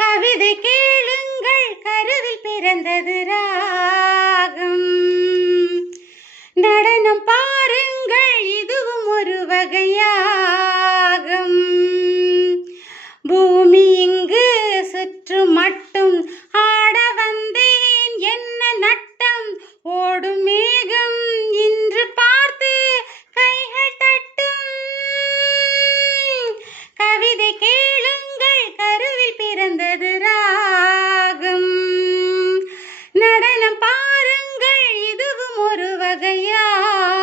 கவிதை கேளுங்கள், கருவில் பிறந்தது ராகம். நடனம் பாருங்கள், இதுவும் ஒரு வகையாகும். பூமி இங்கு சுற்றும் மட்டும் ஆட வந்தேன், என்ன நட்டம் ஓடும் மேகம் இன்று பார்த்து கைகள் தட்டும். கவிதை கேளுங்கள், கருவில் பிறந்தது ராகம். நடனம் பாருங்கள், இதுவும் ஒரு வகையாகும்.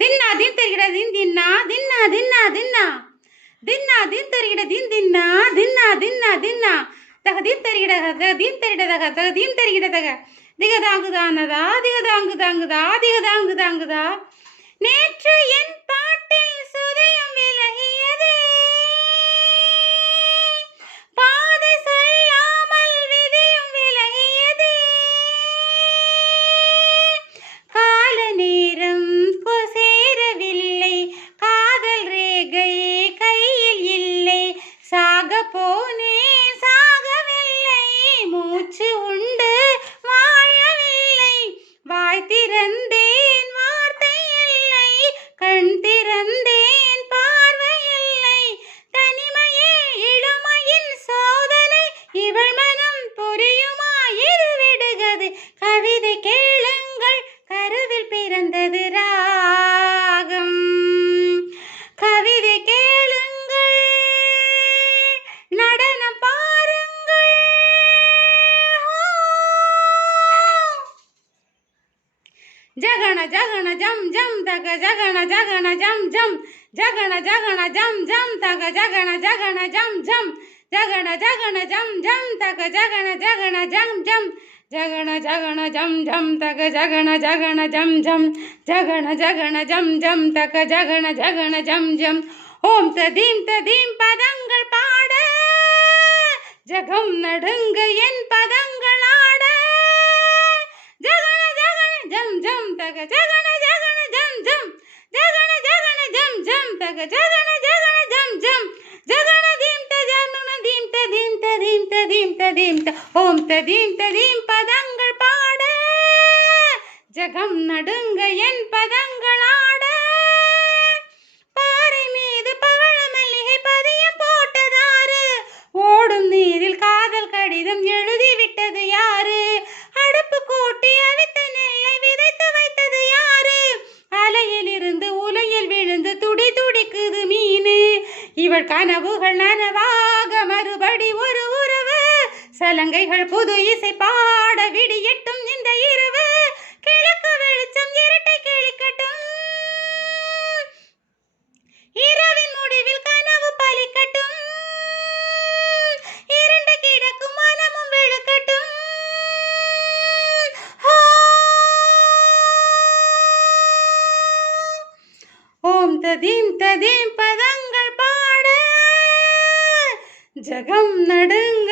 தின்னா தின் தெரிகிற தின் தின்னா தின்னா தின்னா தின்னா தின்னா தின் தெரிகிற தின் தின்னா தின்னா தின்னா தின்னா தக தின் தெரிகிற தின் தெரிகிற தக தின் தெரிகிற தக திகதாங்குதானதா திகதாங்குதாங்குதா திகதாங்குதாங்குதா. நேற்று என் பாட்டில் சுதயம் விலகியதே, பாதை சொல்லாமல் விதியும் விலகியதே. கால நேரம் சேரவில்லை, காதல் ரேகை கையில் இல்லை. சாக போனேன் சாகவில்லை, மூச்சு உண்டு வாழவில்லை. வாய் திறந்தேன் வார்த்தை இல்லை, கண் திறந்தேன் பார்வை இல்லை. தனிமையே இளமையின் சோதனை, இவள் மனம் புரியுமா இது விடுகது. கவிதை கேளுங்கள், கருவில் பிறந்தது ராகம். கவிதை கேளுங்கள், நடனம் பாருங்கள். ஜகன ஜகன ஜம் ஜம் தக ஜகன ஜகன ஜம் ஜம் ஜகன ஜகன ஜம் ஜம் தக ஜகன ஜகன ஜம் ஜம் ஜகன ஜகன ஜம் ஜம் தக ஜகன ஜகன ஜம் ஜம் ஜகன ஜகன ஜம் ஜம் தக ஜகன ஜகன ஜம் ஜம் ஜகன ஜகன ஜம் ஜம் தக ஜகன ஜகன ஜம் ஜம். ஓம் ததீம் பதங்கள் பாட, ஜகம் நடுங்க என் பதங்கள் ஆட. ஜகன ஜகன ஜம் ஜம் தக ஜகன ஜகன ஜம் ஜம் ஜகன ஜகன ஜம் ஜம் தக ஜகன ஜகன ஜம் ஜம் ஜகன தீம் தஜானுன தீம் ததீம் ததீம் ததீம் ததீம் த. ஓம் ததீம் பதங்கள் பாட, ஜகம் நடுங்க என் பதங்கள் ஆட. பாறை மீது பவழ மல்லிகை பதியம் போட்டதாரு, ஓடும் நீரில் காதல் கடிதம் எழுதிவிட்டது யாரு. அடுப்பு கூட்டி அவித்த நெல்லை விதைத்து வைத்தது யாரு. அலையில் இருந்து உலையில் விழுந்து துடி துடிக்குது மீனு. இவள் கனவுகள் நனவாக மறுபடி ஒரு உறவு. சலங்கைகள் புது இசை பாட விடியட்டும் இந்த இரவு. கிழக்கு வெளிச்சம் இரட்டை கிழிக்கட்டும், இரவின் முடிவில் கனவு பலிக்கட்டும். இரண்டு கிடக்கும் மனமும் விழுக்கட்டும். ஓம் ததீம் பதங்கள் பாட, ஜகம் நடுங்க